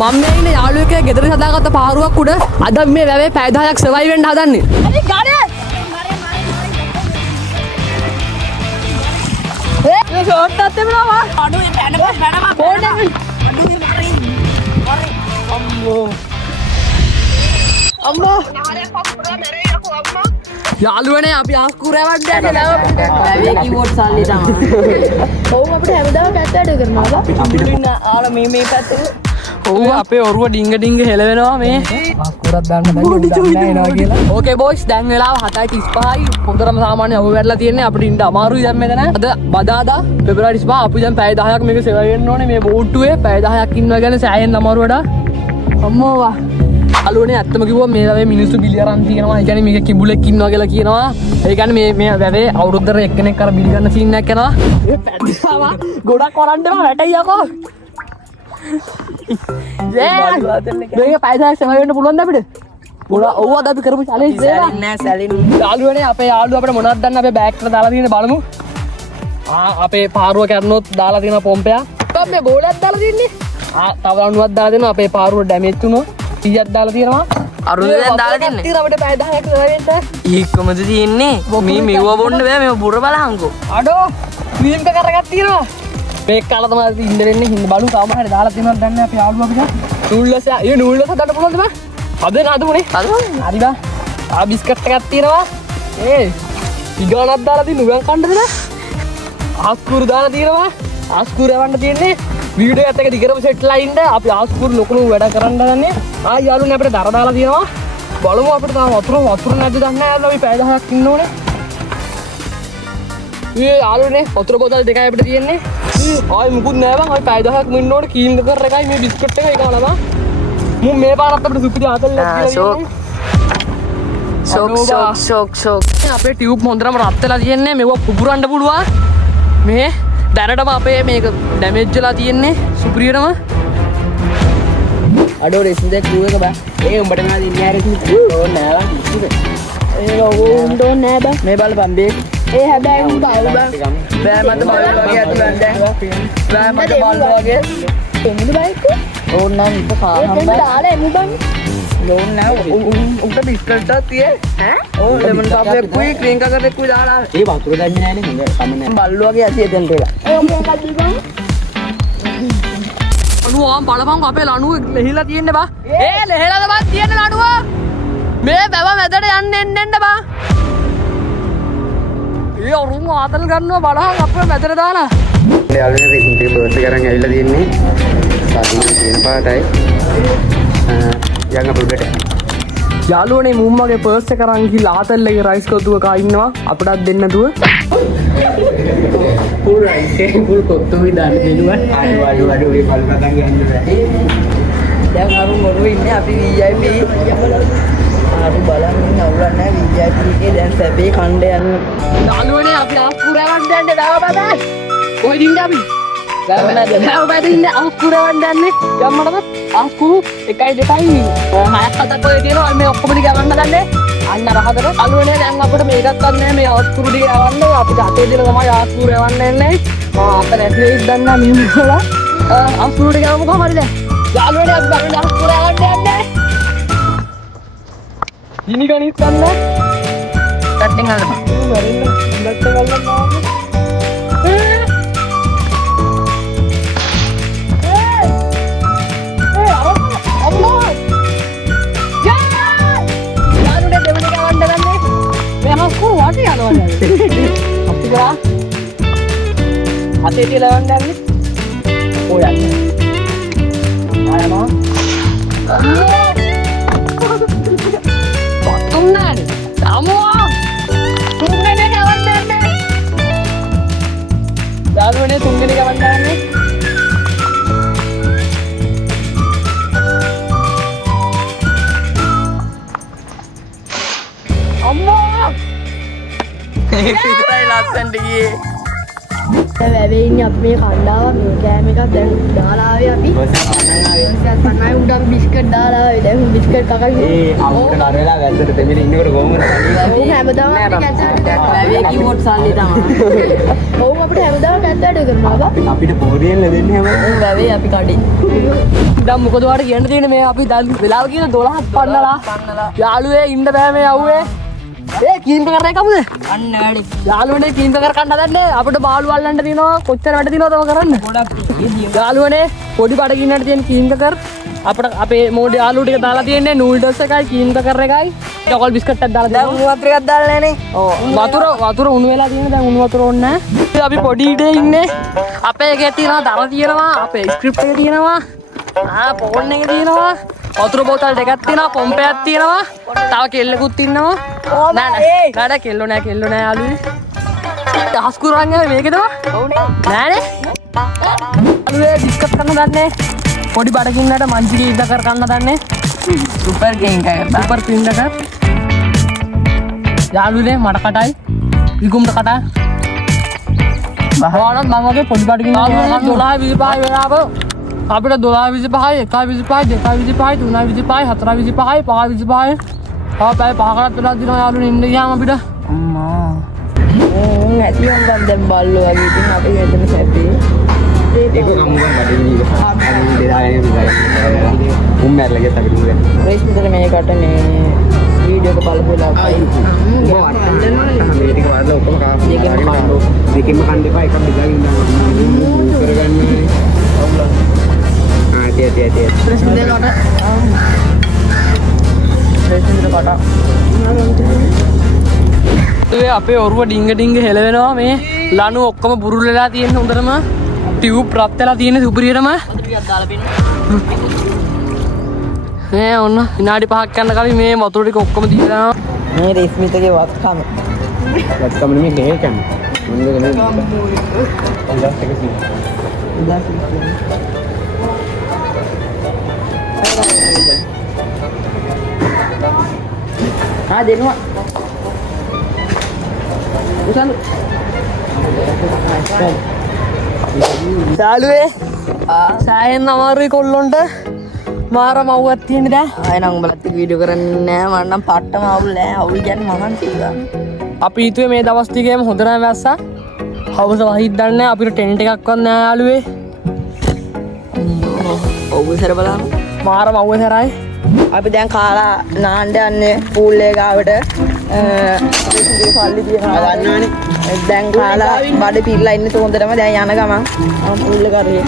මම මේ ඉන්නේ යාළුවෙක් ගෙදර හදාගත්ත පාරුවක් උඩ අද මේ වැවේ පැය 10ක් සර්වයිව් වෙන්න හදන්නේ. අනේ ගානේ. ඒ ෂෝට් එකක් තිබුණා. අඩුවේ පැනපස් ෆෝන් එක. අඩුවේ මරින්. අම්මෝ. අම්මෝ. යාළුවනේ අපි ආස්කුරේවත් දැන්නේ වැවේ කිව්වොත් සල්ලි තමයි. ඔව් අපිට හැමදාම පැත්ත වැඩ කරනවා. අපිට ඉන්න ආල මේ පැත්තේ. ඔව් අපේ ඔරුව ඩිංග හෙලවෙනවා මේ. ආස්කුරක් දාන්න බැරි නෑ කියලා. ඕකේ බොයිස් දැන් වෙලාව 7:35යි. හොඳටම සාමාන්‍ය අවු වැරලා තියෙන්නේ අපිට ඉන්න අමාරුයි දැන් මෙතන. අද බදාදා පෙබරවාරි 25 අපි දැන් පැය 10ක් මේක සෙවයි වෙන්න ඕනේ මේ බෝට්ටුවේ. පැය 10ක් ඉන්නවා කියන්නේ සෑහෙන අමාරු වැඩක්. අම්මෝවා. අලුවනේ ඇත්තම කිව්වා මේ වැවේ මිනිස්සු බිලි අරන් තියෙනවා. ඒ කියන්නේ මේක කිඹුලෙක් ඉන්නවා කියලා කියනවා. ඒ කියන්නේ මේ වැවේ අවුරුද්දට එක්කෙනෙක් අර බිලි ගන්න සීන් එකක් යනවා. මේ පැද්දාව ගොඩක් වරන්ටම වැටයි යකෝ. මේක පයිසක් සමය වෙන්න පුළුවන්ද අපිට? ගොඩක් ඔව් අද අපි කරපු චැලෙන්ජ් එක. සැලින් නෑ සැලින්. යාළුවනේ අපේ යාළුවා අපිට මොනවද දන්න අපේ බෑග් එකට දාලා තියෙන බලමු. අපේ පාරුව කැඩුනොත් දාලා තියෙන පොම්පයක්. මේ බෝලයක් දාලා තින්නේ. තව අණුවක් දාලා දෙනවා අපේ පාරුව ඩැමේජ් වුණොත්. 100ක් දාලා තියෙනවා. අරුණ දැන් දාලා තින්නේ. ඉතින් අපිට පැය 10ක් වෙන්න. ඊක්කමද තියෙන්නේ. මේ මෙව බොන්න බෑ මේව බුර බලහන්කෝ. අඩෝ ක්‍රීම් එක කරගත් තියෙනවා. මේක කාලා තමයි ඉන්න වෙන්නේ. හින්න බලු තාම හරි දාලා තියෙනවද දන්නේ අපි ආලු අපිට. නූල්ලස් ඒ නූල්ලස් හදන්න පුළුවන්ද බා? හදන්න හදුනේ. හරි බා. බිස්කට් එකක් තියෙනවා. ඉගානක් දාලා තියෙන උගන් කන්නද නෑ? ආස්කුරු දාලා තියෙනවා. ආස්කුරු යවන්න තියෙන්නේ. වීඩියෝ එකත් එක දිගටම සෙට්ලා ඉන්න අපි ආස්කුරු ලොකුණු වැඩ කරන්න හදන්නේ. යාළුවනේ අපිට දර දාලා තියෙනවා. බලමු අපිට තාම වතුර නැද්ද දන්නේ නැහැ. අපි පැය 10ක් ඉන්න ඕනේ. යාළුවනේ වතුර බෝතල් දෙකයි අපිට තියෙන්නේ. ආයි මුකුත් නෑ බං. අපි පැය 10ක් ඉන්න ඕනේ. කීම් කර එකයි මේ බිස්කට් එකයි කාලා බං. මු මේ පාරත් අපිට සුපිරි ආතල් එකක් කියලා ෂොක් අපේ ටියුබ් හොඳටම රත් වෙලා තියෙන්නේ. මේව පුපුරන්න පුළුවන්. මේ දැනටම අපේ මේක ඩැමේජ් වෙලා තියෙන්නේ සුපිරියටම. අඩෝ රෙස් දෙක ක්‍රූ එක බා. ඒ උඹට නෑ දින්නේ ආ රෙස් ඕන නෑ බං. ඒ ඕන් ඕන නෑ බං. මේ බලපන් බේ. ඒ හැබැයි උඹ අවු බං. බෑ මට බල් වගේ අත බෑන් දැන්. බෑ මට බල් වගේ. එමුද බයික්? ඕන නම් ඉත පාහම් බං. දාලා එමු බං. ඕන නෑ උන්ට බිස්කට් එකක් තියේ. ඈ? ඕ ලෙමන් සබ්ජෙක් කුයි ක්‍රීම් කකර් එකක් කුයි දාලා. ඒ වතුර දැන්නේ නෑනේ හොඳ කම නෑ. බල් වගේ ඇසි එතනට එලා. ඒ මොකක්ද බං? ලණුව බලපං අපේ ලණුව ලෙහිලා තියෙන්නේ බා. ඒ ලෙහෙලාද බා තියෙන්නේ ලණුව. මේ බව මැදට යන්න එන්න බා. ඒ අරුම ආතල් ගන්නවා බලහන් අපේ මැදට දාලා. යාළුවනේ ඉතින් බර්ත් එක අරන් ඇවිල්ලා තියෙන්නේ. සාධින තියෙන පාටයි. යන්න පුල්බෙට. යාළුවනේ මුම්මගේ පර්ස් එක අරන් ගිහලා ආතල් එකේ රයිස් කොතුව කා ඉන්නවා අපටත් දෙන්න නැතුව. full rice full kottu Vidana දෙනවා. අඩු මේ පල් පතන් ගන්න බෑ. දැන් අරු මොරු ඉන්නේ අපි VIP. අරු බලන්න ඉන්න අවුලක් නැහැ VIP එකේ දැන් සැපේ කණ්ඩ යන්න. යාළුවනේ අපි ආස්කුරාවන් දැන්නේ දාව බබා. කොහෙද ඉන්නේ අපි? ගාවනද දාව බබා ඉන්නේ ආස්කුරාවන් දැන්නේ. යම්මඩද ආස්කුරු 1 2 6 7 ඔය තියෙනවා මේ ඔක්කොම ටික ගන්න දන්නේ. අන්න රහතට අලුවනේ දැන් අපිට මේකක් ගන්න මේ ආස්කුරු ටික යවන්න අපිට අතේ දෙන තමයි ආස්කුරු යවන්න එන්නේ. අප නැති වෙයිද දන්නේ නැහැ මිනිස්සුලා. ආස්කුරු ටික යවමු කොහමද දැන්? යාළුවනේ අපි බලන්න ආස්කුරු යවන්න යන්නේ. ඉනි ගණිත ගන්න. කට්ටින් හදන්න. වරින්න ඉලක්ක ගන්න නාම. අතේ තියලා යන්න යන්නේ. ඔය යන්නේ. ආයනවා. පතුන්නනේ. අමෝ. තුන්වෙනි ගවන්න යන්නේ. යාළුවනේ තුන්වෙනි ගවන්න යන්නේ. අම්මෝ. ඒකයි ලස්සනට ගියේ. දැන් වැවේ ඉන්නේ අපි මේ කණ්ඩායම මේ කෑම එකක් දැන් දාලා ආවේ අපි. පස්සෙන් උඩ අපි බිස්කට් බිස්කට් දාලා දැන් බිස්කට් කකා අපිට කර වෙලා වැද්දට දෙමින් ඉන්නකොට කොහොමද ඔව් හැමදාම අපිට කැත්තට වැවේ කිව්වොත් සල්ලි තමයි. ඔව් අපිට හැමදාම කැත්තට කරනවා බා අපිට පොරියෙන් දෙන්නේ හැම වැවේ අපි කඩේ. දැන් මොකද ඔයාලට කියන්න තියෙන්නේ මේ අපි දැන් වෙලාව කියන 12ක් පන්නලා. යාළුවේ ඉන්න බෑ මේ යව්වේ. ඒ කීම් කරන්නේ කමුද? අන්න වැඩි. යාළුවනේ කීම් කර කන්න හදන්නේ අපිට බාලු අල්ලන්න තියෙනවා කොච්චර වැඩ තියෙනවද තව කරන්න? ගොඩක්. යාළුවනේ පොඩි බඩගින්නට තියෙන කීම් කර අපිට අපේ මොඩි යාළුවෝ ටික දාලා තියෙන්නේ නූඩල්ස් එකයි කීම් කර එකයි. චොකල් බිස්කට් එකක් දාලා තියෙනවා. උණු වතුර එකක් දාලා නැනේ ඔව් වතුර උණු වෙලා තියෙන දැන් උණු වතුර ඕනේ නැහැ. අපි පොඩි ඉඩේ ඉන්නේ. අපේ එකේ තියෙනවා දර තියෙනවා අපේ ස්ක්‍රිප්ට් එක තියෙනවා. ෆෝන් එක තියෙනවා. වතුර බෝතල් දෙකක් තියෙනවා පොම්පයක් තියෙනවා. තව කෙල්ලකුත් ඉන්නවා. නෑ කෙල්ලෝ නෑ යාළුවේ. දහස් කුරන් යන්නේ මේකද? නෑනේ. යාළුවේ ඩිස්කස් කරන්න දන්නේ. පොඩි බඩකින්නට මංජිගේ ඉඳ කර කන්න දන්නේ. සුපර් ගේම් එකක්. සුපර් පින් එකක්. යාළුවේ මට කටයි. විකුම්ට කටයි. බහවනත් මම වගේ පොඩි බඩකින් 12 25 වෙලාව අපිට 12 25 1 25 2 25 3 25 4 25 5 25 පැය 5කටත් වෙලා දිනවා යාළුවනේ ඉන්න ගියාම අපිට අම්මා ඇති වුණා දැන් බල්ලෝ වගේ ඉතින් අපි මෙතන සැපේ ඒක කම්මුවන් බඩින් ඉඳලා අනිත් දෙදාගෙන ඉඳලා උම්මැරලගේ තකි දුවේ රේස්මිතර මේකට මේ වීඩියෝ එක බලපුවලා අයි මේ ටික වඩලා ඔක්කොම කාපු දෙකෙන්ම කන්න එපා එකක් බෙදාගෙන ඉන්නවා කරගන්න තිය රේස්මිතර කට අපේ ඔරුව ඩිංග හෙලවෙනවා මේ ලනු ඔක්කොම බුරුල් වෙලා තියෙන හොඳටම ටියුබ් රත් වෙලා තියෙන සුපිරියටම මේ ඔන්න විනාඩි 5ක් යන කලින් මේ වතුර ටික ඔක්කොම දීලා මේ රේස්මිතගේ වත්කම නෙමෙයි ගේ කන්නේ දෙනවා උසන් යාළුවේ සෑහෙන් අමාරුයි කොල්ලොන්ට මාර මව්වක් තියෙන දැන් ආයෙ නම් උඹලත් එක්ක වීඩියෝ කරන්නේ නෑ මම නම් පට්ටම අවුල් නෑ අවුල් කියන්නේ මමන් තියලා අපි හිතුවේ මේ දවස් ටිකේම හොඳ නෑ වැස්සා හවස වහිත් දන්නේ අපිට ටෙන්ට් එකක්වත් නෑ යාළුවේ ඔව් සර බලන්න මාර මව්ව සරයි අපි දැන් කාලා නාන්න යන්නේ පූල් එක ගාවට ඉතින් සල්ලි තියනවා ගන්නවනේ දැන් කාලා බඩ පිරලා ඉන්නේ තොන්දරම දැන් යන ගමන් මම පූල් එක කරේ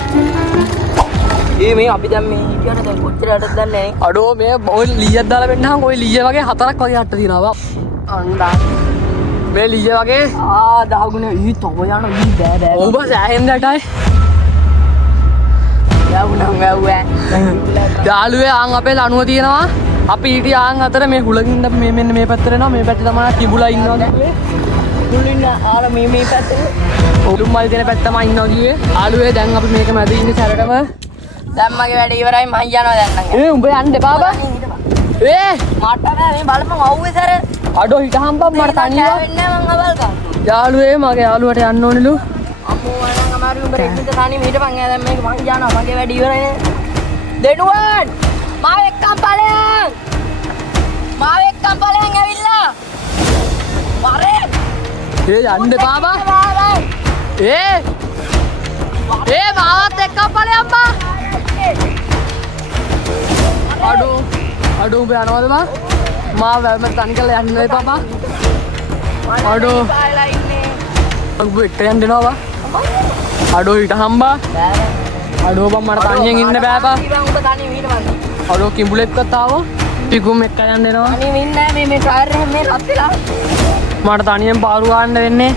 මේ අපි දැන් මේ හිටියට දැන් කොච්චරටද දන්නේ නැහැ අඩෝ මේ ඔය ලීයක් දාලා වෙන්නම් ඔය ලීය වගේ 4ක් වගේ හට්ට තියෙනවා අන්දා මේ ලීය වගේ දහගුණ ඊ තව යන ඊ බෑ ඔබ සෑහෙන් දැටයි යාළුවේ ආන් අපේ ලණුව තියෙනවා අපි ඊටි ආන් අතර මේ හුලකින් අපි මේ මෙන්න මේ පැත්තට එනවා මේ පැත්තේ තමයි කිඹුලා ඉන්නවා කිව්වේ මුලින් ආර මේ පැත්තේ උඩුම් මල් දෙන පැත්තම ඉන්නවා කිව්වේ යාළුවේ දැන් අපි මේක මැද ඉන්නේ සැරටම දැන් මගේ වැඩ ඉවරයි මං යනවා දැන් නම් උඹ යන්න එපා බා මට බෑ මේ බලපන් අවුවේ සර අඩෝ හිටහම් බම් මට තනියම වෙන්නේ මං අවල් ගන්න යාළුවේ මගේ යාළුවට යන්න ඕනෙලු අම්මෝ නම් අමාරු උඹ රෙක්කිට තනියම හිටපන් දැන් මේක මං යනවා මගේ වැඩ ඉවරයි දෙනුවන් මාව එක්කම් ඵලයන් ඇවිල්ලා වරේ යන්න එපා බා මාවත් එක්කම් ඵලයන් බා අඩෝ උඹ යනවද බා මාව වැල්ම තනි කරලා යන්න එපා බා අඩෝ උඹ එක්ක යන්න දෙනවා බා අඩෝ හිට හම්බා අඩෝ බම් මට තනියෙන් ඉන්න බෑ බා උඹ තනියම හිටපන් අඩෝ කිඹුලෙක්වත් ආවෝ පිගුම් එක්ක යන්න දෙනවා තනියම ඉන්නේ නෑ මේ ටයර් එක මේ රත් වෙලා මට තනියෙන් පාරු ගන්න වෙන්නේ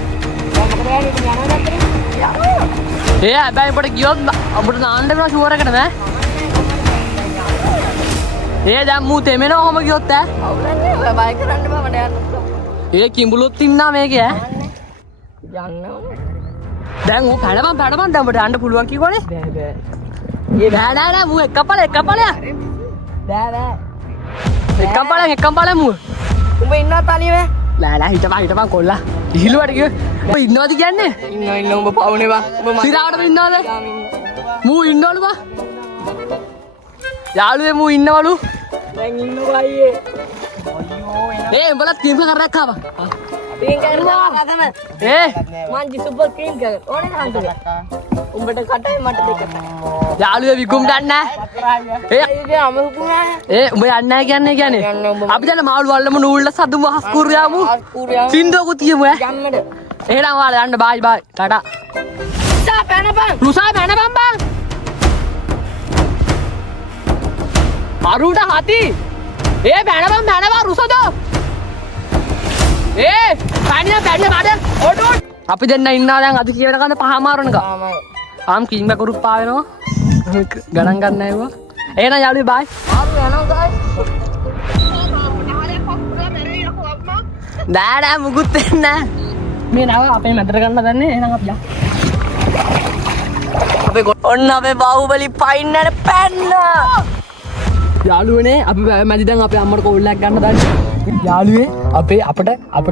හැබැයි අපිට ගියොත් අපිට නාන්න වෙනවා ෂුවර් එකට නෑ දැන් මූ තෙමෙනවා ඔහම ගියොත් අවුලන්නේ ඔය බය කරන්න බෑ මට යන්න කිඹුලොත් ඉන්නා මේකේ යන්න ඕනේ දැන් ඌ පැඩමන් දැන් අපිට යන්න පුළුවන් කිව්වනේ බෑ මූ එකපල බෑ එකපල මූ උඹ ඉන්නවා තනියම නෑ හිටපන් කොල්ලා ඉහිලුවට කිව්වේ ඔය ඉන්නවද කියන්නේ ඉන්න උඹ පවුනේ බා උඹ සිරාවට ඉන්නවද මූ ඉන්නවලු බා යාළුවේ මූ ඉන්නවලු. දැන් ඉන්නකෝ අයියේ. උඹලා ස්ක්‍රීන් කරලා රැක්කාවා. ක්‍රීන් කරනවා කතම. මං ජිසුපර් ක්‍රීන් කර. ඕනේ හන්දල. උඹට කටයි මට දෙක. යාළුවේ විකුම් දන්නේ නැහැ. ඒ අමරුකුණා. උඹ යන්නේ කියන්නේ. අපි දැන් මාළු වල්ලම නූල්ල සදුම හස්කුරියාමු. සින්දුවකුත් තියමු ඈ. යන්නද? එහෙනම් ඔයාලා යන්න බයි බයි. ටටා. සා පැනපන්. රුසා පැනපන් බං. අරුට හති. පැනපන් රුසද. පැනිය කඩ. ඔඩොඩ්. අපි දෙන්න ඉන්නවා දැන් අද කියවන කන්න පහමාරනක. ආම් කීම් බකරුත් පාවෙනවා. ගණන් ගන්න ඇවිවා. එහෙනම් යාළුවෝ බයි. ආරු යනවා ගායිස්. නෑ මුකුත් වෙන්නේ නෑ. මේ නව අපේ මැදට ගන්න දන්නේ එහෙනම් අපි යා. ඔන්න අපේ බාහුබලි පයින්නට පැන්න. යාළුවනේ අපි මැදි දැන් අපේ අම්මට කෝල්ලක් ගන්න දන්නේ. යාළුවේ අපේ අපට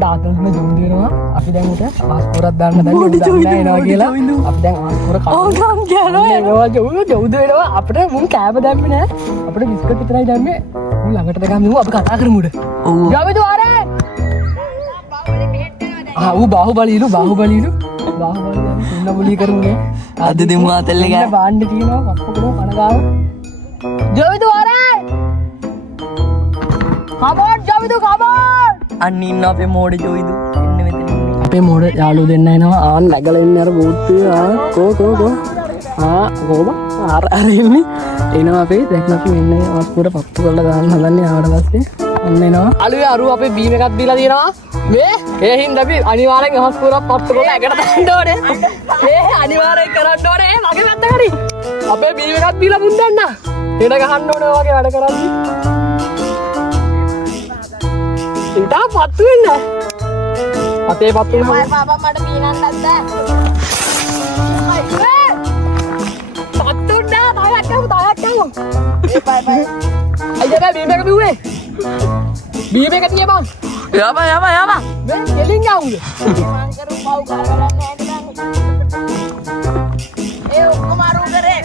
ආතල්ම ජොයින් වෙනවා. අපි දැන් උට පාස්පෝර්ට් දාන්න දැන් එනවා කියලා. අපි දැන් පාස්පෝර්ට් ඕ ගම් කියනවා. ඒවා ජොයින් වෙනවා. අපිට මුන් කෑම දැම්මේ නෑ. අපිට බිස්කට් විතරයි දැම්මේ. මුන් ළඟට ගමු අපි කතා කරමු උඩ. යවිදු ආරේ. ඌ බාහුබලිලු ඉන්න බුලි කරමුනේ. අද දෙමු ආතල් එක. බාන්න තියෙනවා කප්පකෝ කනගාව. ජොවිදු ආරේ. Come on ජොවිදු come on. අන්න ඉන්න අපේ මෝඩ ජොවිදු. ඉන්න මෙතන ඉන්නේ. අපේ මෝඩ යාළුවෝ දෙන්න එනවා. ආන් läගලා ඉන්නේ අර බෝට්ටුවේ. කොහොම අර ඉන්නේ. එනවා අපේ දැන් අපි මෙන්න ආස්පුර පප්පු කරලා දාන්න හදන්නේ ආවට පස්සේ. ඔන්න එනවා. අලුවේ අරු අපේ බීම එකක් දීලා තියෙනවා. මේ ඒ හින්දා අපි අනිවාර්යෙන් ආස්පුර පප්පු කරලා ඇකට දාන්න ඕනේ. මේ අනිවාර්යෙන් කරන්න ඕනේ. මගේ වැත්ත හරි. අපේ බීම එකක් දීලා මුන් දෙන්න. හෙට ගහන්න ඕනේ වගේ වැඩ කරන්නේ. ඊට පත්තු වෙන්න. අතේ පත්තු වෙනවා. මම පාපා මට පීනන්නත් බෑ. පත්තුන්නා තායක් ගමු. ඒ බයි බයි. අයියා බීම එක බිව්වේ. බීම එක තියපන්. යම. මේ කෙලින් යවුද? මං කරු පව් කරන්නේ නැහැ නේද? ඒ ඔක්කොම අරු කරේ.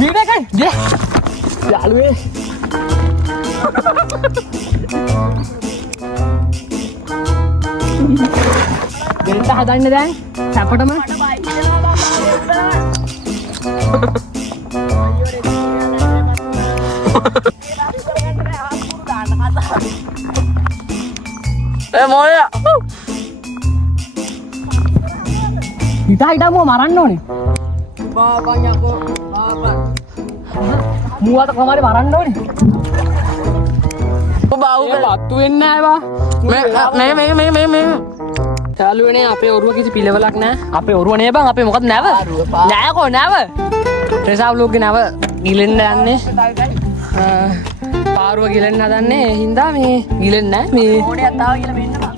බීම එකයි. යාළුවේ. දෙන්න හදන්නේ දැන් සැපටම. මොයා හිටා මරන්න ඕනේ. බාපන් යකෝ බාපන්. මුවට කොමාරි මරන්න ඕනේ. බාහුබලි පත්තු වෙන්නේ නැහැ මේ යාළුවනේ අපේ ඔරුව කිසි පිළවලක් නැහැ. අපේ ඔරුව නේ බං අපේ මොකද නැව? නැව. රෙසා ව්ලොග් ගේ නැව ගිලෙන්න යන්නේ. පාරුව ගිලෙන්න හදන්නේ. ඒ හින්දා මේ ගිලෙන්නේ නැහැ. මේ ඕඩයක් තාව කියලා මෙන්න බං.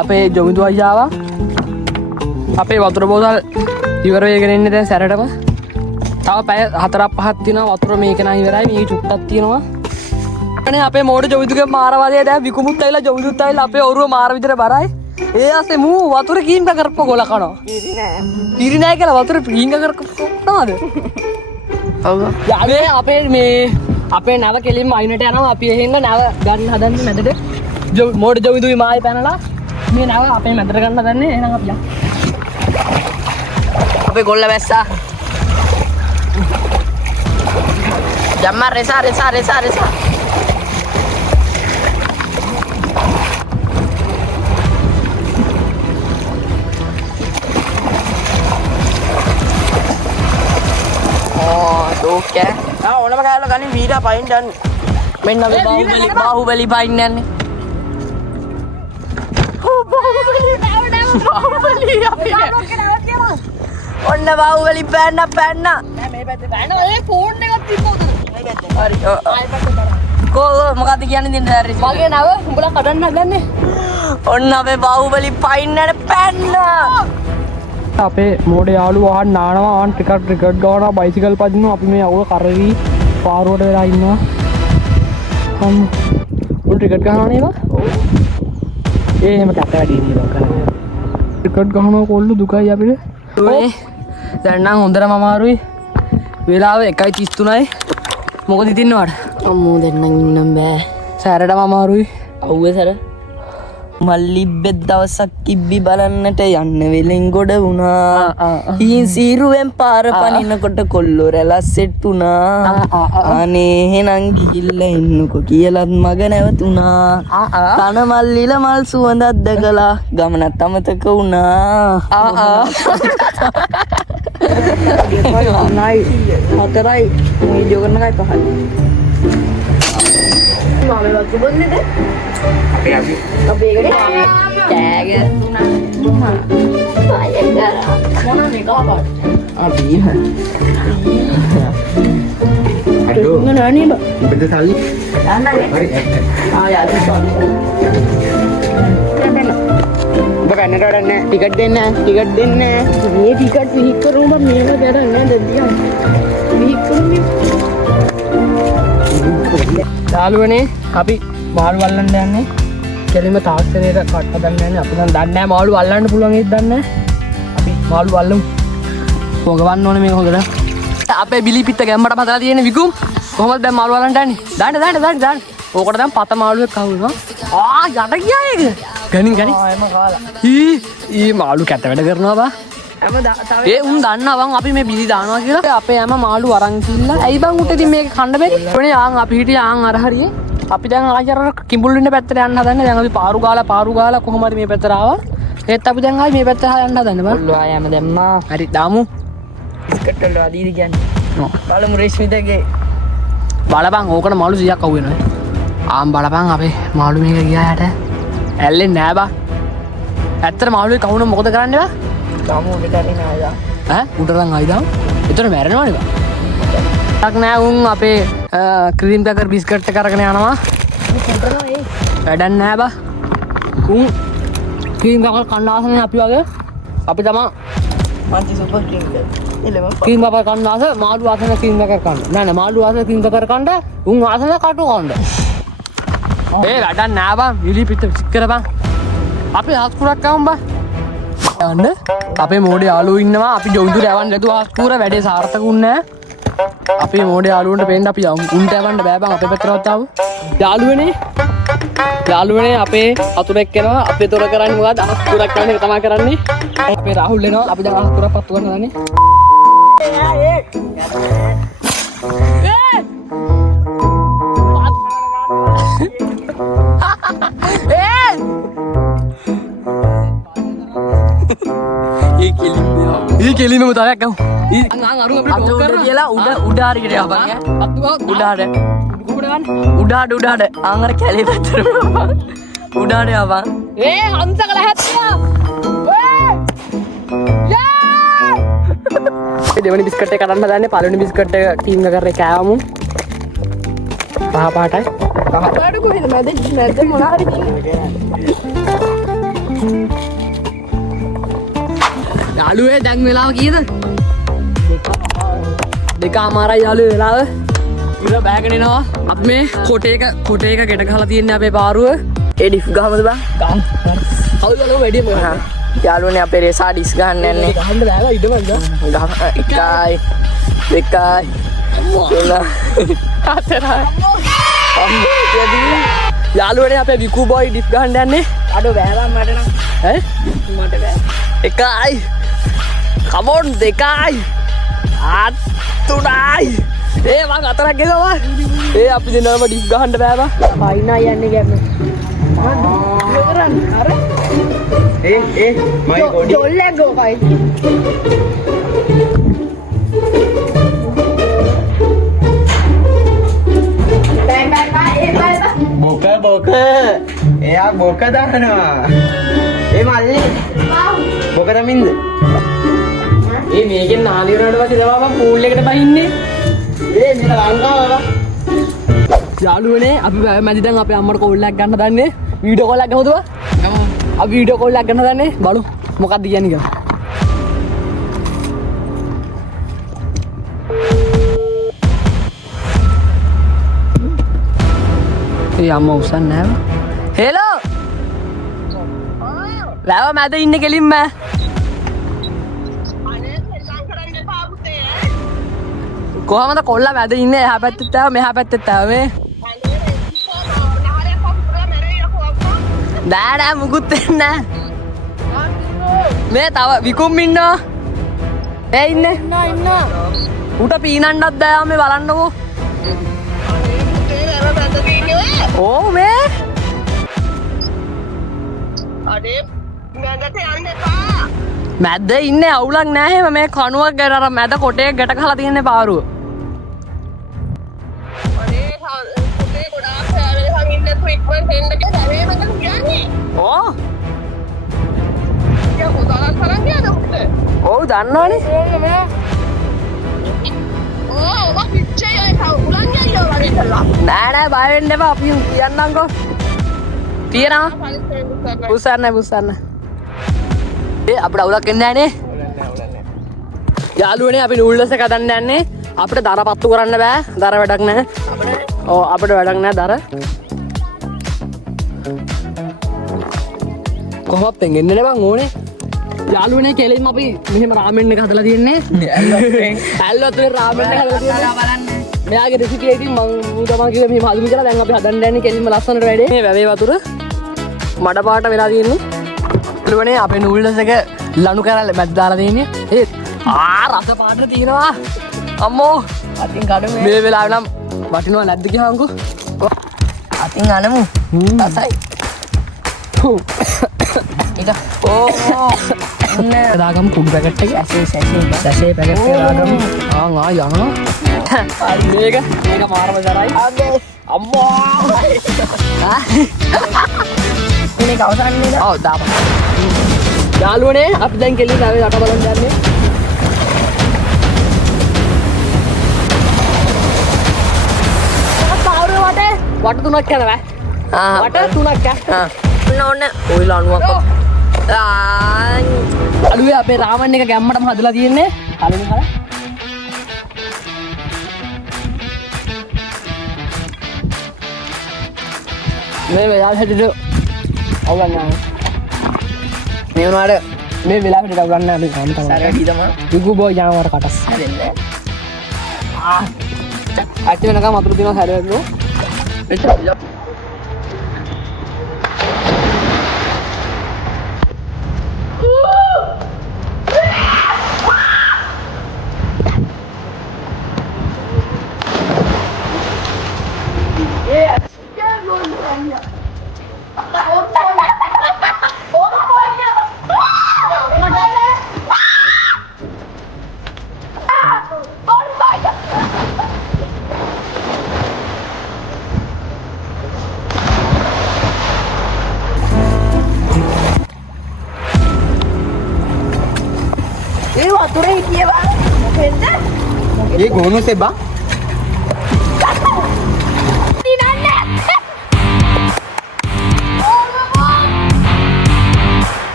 අපේ ජොමිතු අයියා ආවා. අපේ වතුර බෝතල් ඉවර වෙගෙන ඉන්නේ දැන් සැරටම. තව පැය 4-5ක් තියෙනවා වතුර මේක නම් ඉවරයි. මේක චුට්ටක් තියෙනවා. අනේ අපේ මෝඩ ජොවිදුගේ මාරවාදයේ දැන් විකුමුත් ඇවිල්ලා ජොවිදුත් ඇවිල්ලා අපේ ඔරුව මාර විදිහට බරයි. ඒ ආසේ මූ වතුර කීම් කරප්ප ගොල කනවා. ඉරි නෑ කියලා වතුර කීම් කරප්පනවාද? ඔව්. යාළුවේ අපේ මේ අපේ නැව කෙලින්ම අයිනට යනවා. අපි එහෙන්න නැව ගන්න හදන්නේ මැදට. මෝඩ ජොවිදුයි මායි පැනලා මේ නැව අපේ මැදට ගන්න හදන්නේ. එහෙනම් අපි යන්න. අපේ ගොල්ල වැස්සා. ජම්මා රෙසා. ඕකේ. ඕනම කාලේ ගන්නේ වීරා පයින් යන්නේ. මෙන්න අපි බාහුබලි පයින් යන්නේ. බාහුබලි අපි ඔන්න බාහුබලි පැන්න. මේ පැත්තේ පැන්න. ඒ ෆෝන් එකක් තිබ්බොත්. මේ පැත්තේ. හරි. කෝ මොකද්ද කියන්නේ දින්න දැරි. මගේ නව උඹලා කඩන්න හදන්නේ. ඔන්න අපේ බාහුබලි පයින්නට පැන්න. අපේ මෝඩ යාළුවා ආන් නානවා ආන් ටිකට් ගානවා බයිසිකල් පදිනවා. අපි මේ අවුල කරවි පාරුවට වෙලා ඉන්නවා. උන් ටිකට් ගහනවා නේද? ඒ එහෙම කැත වැඩි නේද කරන්නේ. ටිකට් ගහනවා කොල්ල දුකයි අපිට. දැන් නම් හොඳටම අමාරුයි. වෙලාව 1:33යි. මොකද ඉතින් වාට? අම්මෝ දෙන්නම් ඉන්නම් බෑ. සැරටම අමාරුයි. අව්වේ සර. මල්ලිබ්බෙත් දවසක් කිබ්බි බලන්නට යන්න වෙලෙන් ගොඩ වුණා. හීන් සීරුවෙන් පාර පනිනකොට කොල්ලෝ රැලස්සෙට් වුණා. අනේ එහෙනම් ගිහිල්ලා ඉන්නකෝ කියලාත් මග නැවතුණා. කන මල්ලිල මල් සුවඳක් දැකලා ගමනත් අමතක වුණා. නයි 4යි වීඩියෝ කරන එකයි 5යි. මාළලක් බොන්නේද? අපි අපේ එකට කෑග තුනා ආයෙ කරා මොන මේකපාට අපි අඩෝ නෝනේ බ බෙද සල්ලි දාන්නනේ හරි යාද සල්ලි ඔබ කන්නට වඩන්නේ ටිකට් දෙන්න මේ ටිකට් විහික් කරුම මේව කරන්නේ දෙවියන් විහික් කරුනේ යාළුවනේ අපි මාළු අල්ලන්න යන්නේ. කෙලිම තාක්ෂණයට කට්ට දන්නේ නැහැ. අපි නම් දන්නේ නැහැ මාළු අල්ලන්න පුළුවන් ඒත් දන්නේ නැහැ. අපි මාළු අල්ලමු. පොගවන්න ඕනේ මේක හොඳට. අපේ බිලිපිත්ත ගැම්මට පතලා තියෙන විකුම්. කොහොමද දැන් මාළු අල්ලන්න යන්නේ? දාන්න. ඕකට දැන් පත මාළුවෙක් අහුවෙනවා. යට ගියා ඒක. ගනින්. එම කාලා ඊ මාළු කැත වැඩ කරනවා බා. එම තව ඒ උන් දන්නවා අපි මේ බිලි දානවා කියලා. අපේ හැම මාළු අරන් ගිහිල්ලා. ඇයි බං උට ඉතින් මේක කන්න බැරි? ඔනේ ආන් අපි හිටියා ආන් අර හරියේ. අපි දැන් ආයෙත් කිඹුල් වෙන්න පැත්තට යන්න හදන්නේ. දැන් අපි පාරු ගාලා කොහොම හරි මේ පැත්තට ආවා. ඒත් අපි දැන් ආයෙ මේ පැත්තට යන්න හදන්නේ බං. ඔල්ලෝ ආයම දැම්මා හරි දාමු. බිස්කට් වල අදීද කියන්නේ බලමු රේෂ්මිතගේ බලපන් ඕකට මාළු 100ක් අවු වෙනවා. ආම් බලපන් අපේ මාළු මේක ගියා යට. ඇල්ලෙන්නේ නෑ බං. ඇත්තට මාළුවේ කවුන මොකද කරන්නේ බං? දාමු උඩට අරින්න ආවා උඩරන් ආයිදාම්. එතන මැරෙනවනේ බං. ටක් නෑ උන් අපේ ක්‍රීම් කකර් බිස්කට් එක අරගෙන යනවා. වැඩක් නෑ බං. උන් ක්‍රීම් කකර් කන්න ආසනේ අපි වගේ. අපි තමා පන්ති සුපර් ක්‍රීම් එලම ක්‍රීම් කකර් කන්න ආස මාළු ආසන ක්‍රීම් කකර් කන්න. නෑ මාළු ආසන ක්‍රීම් කකර් කන්න උන් ආසන කටු කන්න. වැඩක් නෑ බං. විලි පිට සික් කරපන්. අපි හස්කුරක් කවුම් බං. යන්න අපේ මෝඩේ යාළුවෝ ඉන්නවා. අපි ජොයින්ට් යවන්න නැතුව හස්කුර වැඩේ සාර්ථකුන්නේ නෑ. අපේ මෝඩේ යාළුවන්ට පෙන්න අපි උන්ට යවන්න බෑ බං. අපේ පැත්තට ආව යාළුවනේ අපේ අතුරෙක් එනවා. අපේ තොර කරන්නේ මොකද්ද? හස්කුරක් කරන එක තමයි කරන්නේ. අපේ රාහුල් එනවා. අපි දැන් හස්කුරක් පත්තු කරන්න දන්නේ. ये केली में बताया क्या උඩ හරියට යපන් උඩාඩ ආංගර කැලේ පැත්තට උඩාඩ යපන් දෙවනි බිස්කට් එක කඩන්න දාන්නේ. පළවෙනි බිස්කට් එක ටීම් එක කරේ කෑවමු. පහ පාටයි. යාළුවේ දැන් වෙලාව කීයද? 2:00 යාළුවේ වෙලාව. ඉර බෑගෙන එනවා. අපි මේ කොටේ එක ගෙට ගහලා තියන්නේ අපේ පාරුව. ඒ ඩිෆ් ගහමද බං ගහමු. කවුද යාළුවෝ වැඩි මොකක්ද? යාළුවනේ අපේ රේසා ඩිස් ගහන්න යන්නේ ගහන්න බෑලා ඉඩමද? ගහ 1යි 2යි 3යි යාළුවනේ අපේ විකු බොයි ඩිෆ් ගහන්න යන්නේ. අඩෝ බෑලා මට නම් ඈ මට බෑ 1යි කමොන් 2යි 3යි ඒ මං 4ක් ගෙනවා. ඒ අපි දෙන්නම ඩිෆ් ගහන්න බෑ බා. වයින්නා යන්නේ කියන්නේ කරන්නේ අර මයි ගොඩි ජොල්ලක් ගෝකයි බොක එයා බොක දානවා. ඒ මල්ලි බොක දමින්ද? ඒ මේකෙන් නාලි වුණාට පස්සේ දවා මම පූල් එකට බහින්නේ. ඒ මෙතන ලංකාව යාළුවනේ අපි මැදි දැන් අපේ අම්මට කෝල් එකක් ගන්න දන්නේ. වීඩියෝ කෝල් එකක් ගමුද බා? ගමු. අපි වීඩියෝ කෝල් එකක් ගන්න දන්නේ. බලමු මොකක්ද කියන්නේ කියලා. ඒ අම්මා උස්සන්නේ නැහැ. හෙලෝ. ලෑව මැද ඉන්නේ කෙලින්ම. කොහමද කොල්ලා වැද ඉන්නේ එහා පැත්තට ආව මෙහා පැත්තට ආව මේ නෑ මුකුත් වෙන්නේ මේ තව විකුම් ඉන්නවා ඒ ඉන්නේ ඉන්න උට පීනන්නත් බෑ මේ බලන්නකෝ ඕ මේ අඩේ මැද්ද ඉන්නේ අවුලක් නෑ එහෙම මේ කණුවක් ගැන අර මැද කොටේ ගැට ගහලා තියෙන්නේ පාරුව අනේ කොටේ ගොඩාක් හැරෙහන් ඉන්න ට්‍රීට්මන්ට් දෙන්න කියලා හැමෙම කියන්නේ ඕ යා හොදාලා තරන් ගියාද උත්තේ ඔව් දන්නවනේ ඕ ඔබ පිච්චේ අය උලන් ගියා වගේ කළා නෑ බය වෙන්න එපා අපි කියන්නම්කෝ තියනවා පුසන්න අපිට අවුලක් එන්නේ නැහනේ යාළුවනේ අපි නූඩ්ල්ස් එක හදන්න යන්නේ අපිට දර පත්තු කරන්න බෑ දර වැඩක් නැහැ ඔව් අපිට වැඩක් නැහැ දර කොහොමද පෙන්ගෙන්නේ නේ බං ඕනේ යාළුවනේ කෙලින්ම අපි මෙහෙම රාමෙන් එක හදලා තියන්නේ ඇල්ලොත් රාමෙන් එක හදලා තියන්නේ බලන්න මෙයාගේ රෙසිපි එක ඉතින් මම තමන් කිව්වේ මෙහෙම හදමු කියලා දැන් අපි හදන්න යන්නේ කෙලින්ම ලස්සනට වැඩේ මේ වැවේ වතුර මඩ පාට වෙලා තියෙන්නේ යාළුවනේ අපේ නූඩ්ල්ස් එක ලණු කරලා මැද දාලා තියෙන්නේ ඒ රස පාට තියෙනවා අම්මෝ අතින් කඩමු මේ වෙලාවේ නම් වටිනවා නැද්ද කියහන්කෝ අතින් අනමු රසයි ඒක ඕ දාගම කුඩු පැකට් එක සැෂේ පැකට් එක දාගම ආ යනවා මේක මාරම කරයි අම්මෝ මේක අවසන්නේ නේද ඔව් දාපන් යාළුවනේ අපි දැන් කෙලින් ආවේ රට බලන්න යන්නේ පාරුවේ වට තුනක් යනවා වට තුනක් ඕන ඔයලා අණුවක් අලුවේ අපේ රාමන් එක ගැම්මටම හදලා තියෙන්නේ අලුනේ හර මේ වෙලාවට හැදෙද අවුලන්නේ මේ උනාට මේ වෙලාවට අවුලන්නේ අපි ගන්න තමයි සරඩි තමයි විගු බෝ යනවා කටස් හැදෙන්නේ ඇත්ත වෙනකම් වතුර දිනවා හැරෙන්නෝ ये गोनू से बा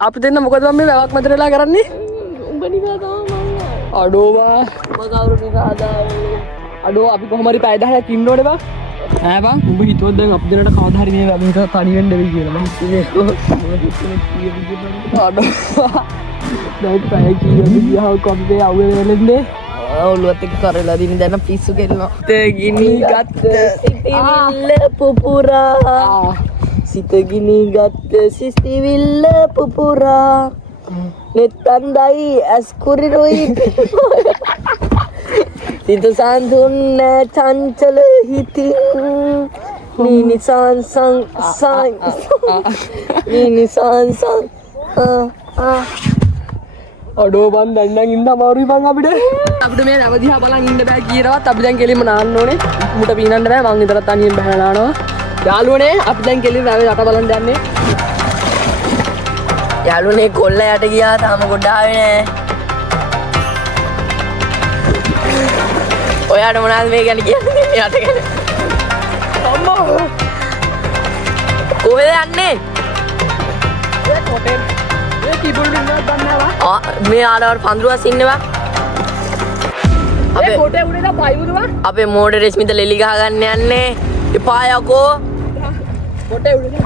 අපි දෙන්න මොකද මම මේ වැවක් මැදට වෙලා කරන්නේ උඹ නිකා තමයි අඩෝවා උඹ කවුරු නිකා දාන්නේ අඩෝ අපි කොහොම හරි පැය 10ක් ඉන්න ඕනේ බා ඈ බං උඹ හිතුවොත් දැන් අපි දෙන්නට කවදා හරි මේ වැවෙක තනි වෙන්න වෙයි කියලා මම හිතුවේ අඩෝ දැන් පැය කීයද ගියා කොම්බේ අවුල් වෙලෙන්නේ ඔළුවත් එක කරලා දින දැන පිස්සු කෙල්ලනවා තගිනි ගත්ත සිටිවිල්ල පුපුරා සිත ගිනි ගත්ත සිස්තිවිල්ල පුපුරා නෙත්තන්දයි ඇස්කුරිරුයි සිත සඳුන්න චංචල හිතින් නිනිසංසං නිනිසංසං අඩෝ බන් දැන් නම් ඉන්න අමාරුයි බං අපිට මේ නැව දිහා බලන් ඉන්න බෑ කීරවත් අපි දැන් කෙලින්ම නාන්න ඕනේ මුට පීනන්න බෑ මං විතරක් තනියෙන් බහලා නානවා යාළුවනේ අපි දැන් කෙලින් නැවේ යට බලන් යන්නේ යාළුවනේ කොල්ල යට ගියා තාම ගොඩ ආවේ නෑ ඔයාට මොනවද මේ ගැන කියන්නේ යට ගැන අම්මෝ කොහෙද යන්නේ ඒ කොටේ ඒ කිබුල් ඉන්නවත් දන්නවවා මේ ආලවර පඳුරස් ඉන්නවා අපේ කොටේ උඩේ දා පයිමුදුවා අපේ මෝඩ රෙස්මිත ලෙලි ගහ ගන්න යන්නේ එපා යකෝ කොටේ උඩේ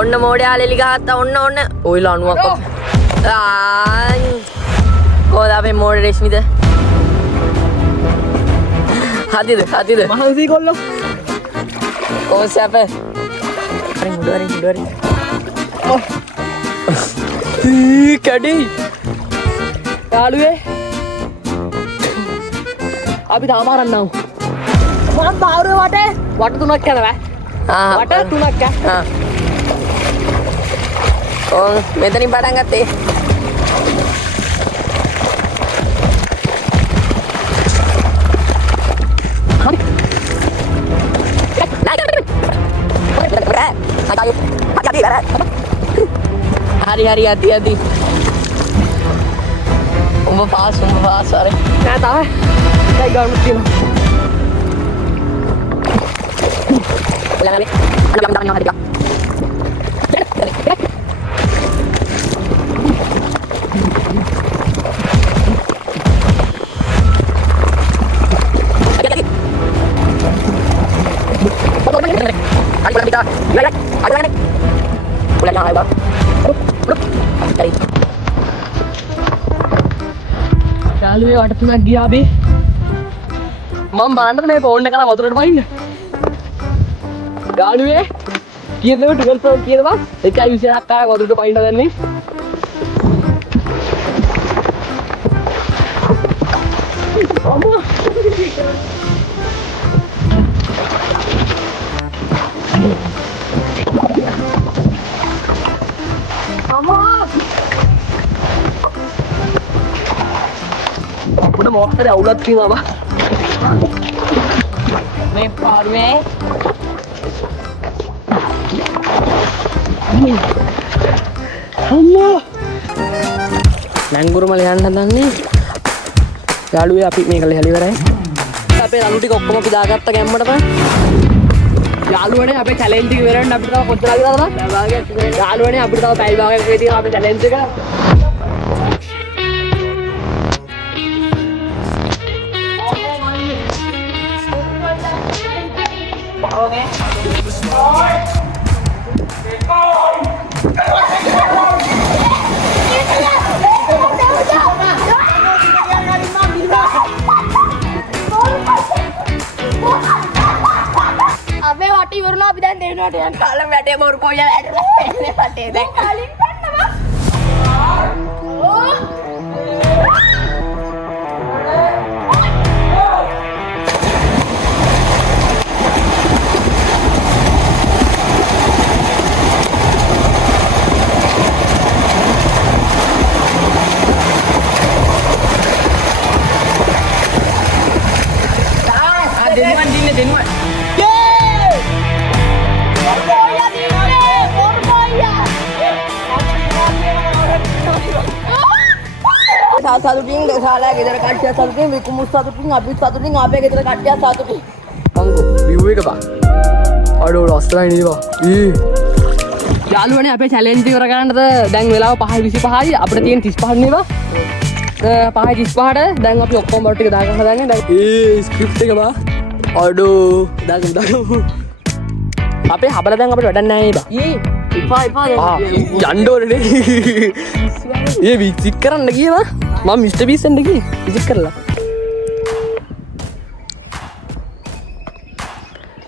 ඔන්න මෝඩයා ලෙලි ගහත්තා ඔන්න ඔයලා අණුවක් කොහොමද අපේ මෝඩ රේෂ්මිද? හදිද? මහන්සි කොල්ලෝ. කොහොමද සැප? හරි මුඩවරි. කැඩි. යාළුවේ. අපි තාම අරන්නම්. මම බාවුරේ වට 3ක් යනවා. වට 3ක් ඈ. මෙතනින් පටන් ගත්තේ. හරි යති. උඹ පාස් හරි. නෑ තාම. දැන් ගන්න තියෙනවා. ළඟනේ. අන්න යාළුවේ වට 3ක් ගියා අපි. මම බලන්න මේ ෆෝන් එක කරා වතුරට වහින්න. යාළුවේ කීයද 12 ප්‍රෝ කීයද බං? 1.28ක් ආව වතුරට වහින්න දැන්නේ. අම්මා අපිට මොකක්ද අවුලක් තියෙනවා බා. මේ පාරුවේ අම්මා නැංගුරුමල යන්න හදන්නේ. යාළුවේ අපි මේක ලෙහලි ඉවරයි. අපේ රළු ටික ඔක්කොම අපි දාගත්ත ගැම්මට බා. යාළුවනේ අපේ චැලෙන්ජ් එක ඉවරෙන්න අපිට තව කොච්චර ගියද බා? පැය භාගයක් ඉවරයි. යාළුවනේ අපිට තව පැය භාගයක් වෙයි තියෙනවා අපේ චැලෙන්ජ් එක. අපේ වට ඉවරලා අපි දැන් දෙවිනට යන්න. කාලම් වැටේ බොරු පොය වැටේ පටේ දැන්. කලින් පන්නවා. දෙන්නුවන්. සතුටින් ශාලා ගෙදර කට්ටිය සතුටින් විකුමුත් සතුටින් අපි සතුටින් අපේ ගෙදර කට්ටිය සතුටින්. අංකෝ view එක බා. අඩෝ ලස්සනයි නේ බා. යාළුවනේ අපේ චැලෙන්ජ් ඉවර කරන්නද දැන් වෙලාව 5:25යි අපිට තියෙන 35 නේ බා. 5:35ට දැන් අපි ඔක්කොම බඩු ටික දාගන්න හදන්නේ. දැන් ස්ක්‍රිප්ට් එක බා. අඩෝ දාගමු. අපේ හබල දැන් අපිට වැඩක් නැහැ නේ බා. යන්න ඕනේ. ඒ විසික් කරන්න ගියවා. මම මිස්ටර් බීස් එන්න ගියේ. විසික් කරලා.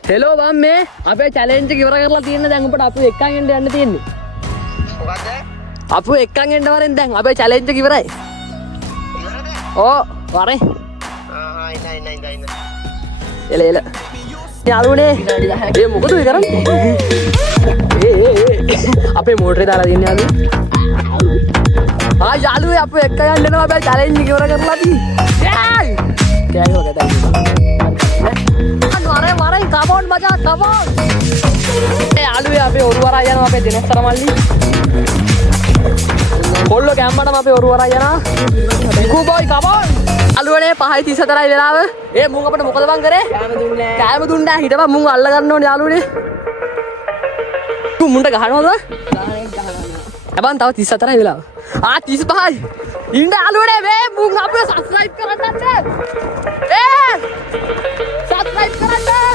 හෙලෝ බම් මේ අපේ චැලෙන්ජ් එක ඉවර කරලා තියෙන දැන් අපිට අපු එක්කන් යන්න තියෙන්නේ. මොකද්ද? අපු එක්කන් එන්න වරෙන් දැන් අපේ චැලෙන්ජ් එක ඉවරයි. ඕ වරේ. ඉන්න. එල. යාළුවනේ ඒ මොකද ඔය කරන්නේ? අපේ මෝටරේ දාලා දෙන්නේ යාළුවෝ. යාළුවේ අපු එක්ක යන්න එනවා අපේ චැලෙන්ජ් එක ඉවර කරලා අපි. ඒයි! කෑගල ගදයි. වරේ කමෝන් මචං කමෝන්. යාළුවේ අපේ ඔරුවරා යනවා අපේ දිනස්සර මල්ලි. කොල්ලෝ කැම්මටම අපේ ඔරුවරා යනවා. විකු බොයි කමෝන්. යාළුවනේ 5:34යි වෙලාව. ඒ මුන් අපිට මොකද බං කරේ? කෑම දුන්නා. හිටපන් මුන් අල්ල ගන්න ඕනේ යාළුවනේ. මුන්ට ගහනවද? හැබැයි තව 34යි වෙලාව. 35යි. ඉන්න යාළුවනේ මේ මුන් අපිට සබ්ස්ක්‍රයිබ් කරන්නත්. සබ්ස්ක්‍රයිබ් කරන්න.